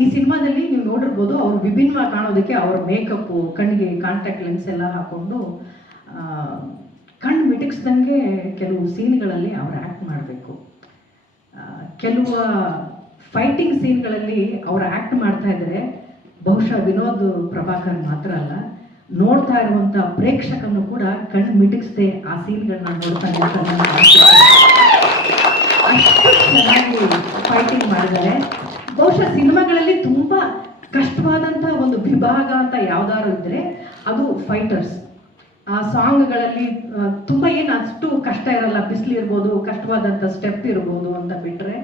ಈ ಸಿನಿಮಾದಲ್ಲಿ ನೀವು ನೋಡಿರ್ಬೋದು, ಅವರು ವಿಭಿನ್ನವಾಗಿ ಕಾಣೋದಕ್ಕೆ ಅವ್ರ ಮೇಕಪ್ಪು, ಕಣ್ಣಿಗೆ ಕಾಂಟ್ಯಾಕ್ಟ್ ಲೆನ್ಸ್ ಎಲ್ಲ ಹಾಕೊಂಡು ಕಣ್ಣು ಮಿಟಕ್ಸ್ದಂಗೆ ಕೆಲವು ಸೀನ್ಗಳಲ್ಲಿ ಅವ್ರು ಆ್ಯಕ್ಟ್ ಮಾಡಬೇಕು. ಕೆಲವು ಫೈಟಿಂಗ್ ಸೀನ್ಗಳಲ್ಲಿ ಅವ್ರು ಆ್ಯಕ್ಟ್ ಮಾಡ್ತಾ ಇದ್ದಾರೆ. ಬಹುಶಃ ವಿನೋದ್ ಪ್ರಭಾಕರ್ ಮಾತ್ರ ಅಲ್ಲ, ನೋಡ್ತಾ ಇರುವಂಥ ಪ್ರೇಕ್ಷಕನು ಕೂಡ ಕಣ್ಣು ಮಿಟಕ್ಸ್ದೆ ಆ ಸೀನ್ಗಳನ್ನ ನೋಡ್ತಾ ಅಷ್ಟು ಚೆನ್ನಾಗಿ ಫೈಟಿಂಗ್ ಮಾಡಿದ್ದಾರೆ. ಬಹುಶಃ ಸಿನಿಮಾಗಳಲ್ಲಿ ತುಂಬ ಕಷ್ಟವಾದಂಥ ಒಂದು ವಿಭಾಗ ಅಂತ ಯಾವ್ದಾದ್ರು ಇದ್ದರೆ ಅದು ಫೈಟರ್ಸ್. ಆ ಸಾಂಗ್ಗಳಲ್ಲಿ ತುಂಬ ಏನು ಅಷ್ಟು ಕಷ್ಟ ಇರಲ್ಲ, ಬಿಸಿಲಿರ್ಬೋದು, ಕಷ್ಟವಾದಂಥ ಸ್ಟೆಪ್ ಇರ್ಬೋದು ಅಂತ ಬಿಟ್ಟರೆ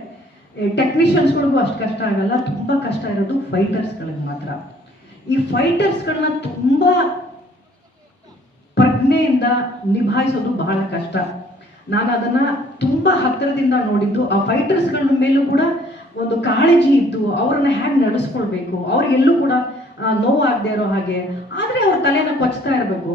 ಟೆಕ್ನಿಷಿಯನ್ಸ್ಗಳಿಗೂ ಅಷ್ಟು ಕಷ್ಟ ಆಗಲ್ಲ. ತುಂಬ ಕಷ್ಟ ಇರೋದು ಫೈಟರ್ಸ್ಗಳಿಗೆ ಮಾತ್ರ. ಈ ಫೈಟರ್ಸ್ಗಳನ್ನ ತುಂಬ ಪ್ರಜ್ಞೆಯಿಂದ ನಿಭಾಯಿಸೋದು ಬಹಳ ಕಷ್ಟ. ನಾನು ಅದನ್ನು ತುಂಬ ಹತ್ತಿರದಿಂದ ನೋಡಿದ್ದು. ಆ ಫೈಟರ್ಸ್ಗಳ ಮೇಲೂ ಕೂಡ ಒಂದು ಕಾಳಜಿ ಇದ್ದು ಅವರನ್ನ ಹೇಗೆ ನಡೆಸ್ಕೊಳ್ಬೇಕು, ಅವ್ರಿಗೆಲ್ಲೂ ಕೂಡ ನೋವಾಗದೆ ಇರೋ ಹಾಗೆ. ಆದರೆ ಅವ್ರ ತಲೆನ ಕೊಚ್ತಾ ಇರಬೇಕು,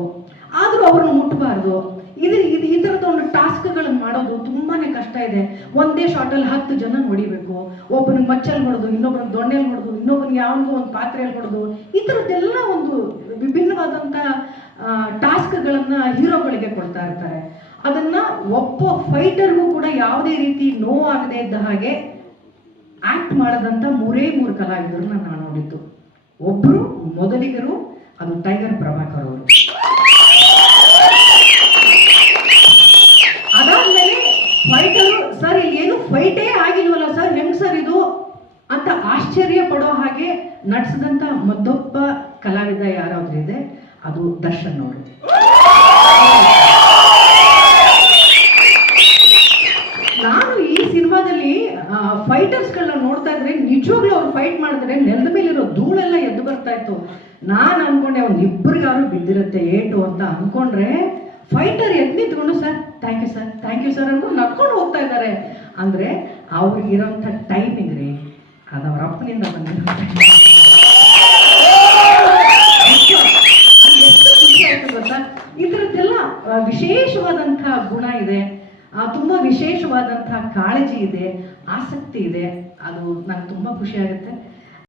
ಆದರೂ ಅವ್ರನ್ನ ಮುಟ್ಟಬಾರ್ದು. ಈ ಥರದ ಒಂದು ಟಾಸ್ಕ್ಗಳನ್ನು ಮಾಡೋದು ತುಂಬಾ ಕಷ್ಟ ಇದೆ. ಒಂದೇ ಶಾರ್ಟಲ್ಲಿ 10 ಜನ ಹೊಡಿಬೇಕು. ಒಬ್ಬನಿಗೆ ಮಚ್ಚಲ್ಲಿ ಹೊಡೆದು, ಇನ್ನೊಬ್ಬನಿಗೆ ದೊಣ್ಣೆಯಲ್ಲಿ ಹೊಡೆದು, ಇನ್ನೊಬ್ಬನಿಗೆ ಯಾವನಿಗೂ ಒಂದು ಪಾತ್ರೆಯಲ್ಲಿ ಹೊಡೆದು, ಈ ಥರದ್ದೆಲ್ಲ ಒಂದು ವಿಭಿನ್ನವಾದಂಥ ಟಾಸ್ಕ್ಗಳನ್ನು ಹೀರೋಗಳಿಗೆ ಕೊಡ್ತಾ ಇರ್ತಾರೆ. ಅದನ್ನು ಒಬ್ಬ ಫೈಟರ್ಗೂ ಕೂಡ ಯಾವುದೇ ರೀತಿ ನೋವಾಗದೇ ಇದ್ದ ಹಾಗೆ ಆಕ್ಟ್ ಮಾಡದಂಥ 3 ಕಲಾವಿದರನ್ನ ನಾನು ನೋಡಿದ್ದು. ಒಬ್ಬರು ಮೊದಲಿಗರು, ಅದು ಟೈಗರ್ ಪ್ರಭಾಕರ್ ಅವರು. ಅದಾದ್ಮೇಲೆ ಫೈಟರು, ಸರ್ ಇಲ್ಲಿ ಏನು ಫೈಟೇ ಆಗಿಲ್ವಲ್ಲ ಸರ್, ಹೆಂಗ್ ಸರ್ ಇದು ಅಂತ ಆಶ್ಚರ್ಯ ಪಡೋ ಹಾಗೆ ನಡ್ಸಿದಂಥ ಮತ್ತೊಬ್ಬ ಕಲಾವಿದ ಯಾರಾದ್ರೂ ಇದೆ, ಅದು ದರ್ಶನ್ ಅವರು. ನಾನು ಈ ಸಿನಿಮಾದಲ್ಲಿ ಫೈಟರ್ಸ್ಗಳನ್ನ ನೋಡ್ತಾ ಇದ್ರೆ ನಿಜವಾಗ್ಲೂ ಅವ್ರು ಫೈಟ್ ಮಾಡಿದ್ರೆ ನೆಲದ ಮೇಲಿರೋ ಧೂಳೆಲ್ಲ ಎದ್ದು ಬರ್ತಾ ಇತ್ತು. ನಾನು ಅನ್ಕೊಂಡೆ ಅವ್ನಿಬ್ಬರಿಗಾರು ಬಿದ್ದಿರುತ್ತೆ ಏಟು ಅಂತ ಅನ್ಕೊಂಡ್ರೆ, ಫೈಟರ್ ಎದ್ದು ನಿಂತ್ಕೊಂಡು ಸರ್ ಥ್ಯಾಂಕ್ ಯು ಸರ್ ಅನ್ಕೊಂಡು ನಡ್ಕೊಂಡು ಹೋಗ್ತಾ ಇದ್ದಾರೆ. ಅಂದ್ರೆ ಅವ್ರಿಗಿರೋಂಥ ಟೈಮಿಂಗ್ ರೀ, ಅದು ಅವ್ರ ಅಪ್ಪನಿಂದ ಬಂದಿರೋ ಎಷ್ಟು ಖುಷಿ ಆಯ್ತು ಗೊತ್ತಾ. ಈ ಥರದ್ದೆಲ್ಲ ವಿಶೇಷವಾದಂಥ ಗುಣ ಇದೆ, ತುಂಬ ವಿಶೇಷವಾದಂಥ ಕಾಳಜಿ ಇದೆ, ಆಸಕ್ತಿ ಇದೆ. ಅದು ನನಗೆ ತುಂಬ ಖುಷಿ ಆಗುತ್ತೆ.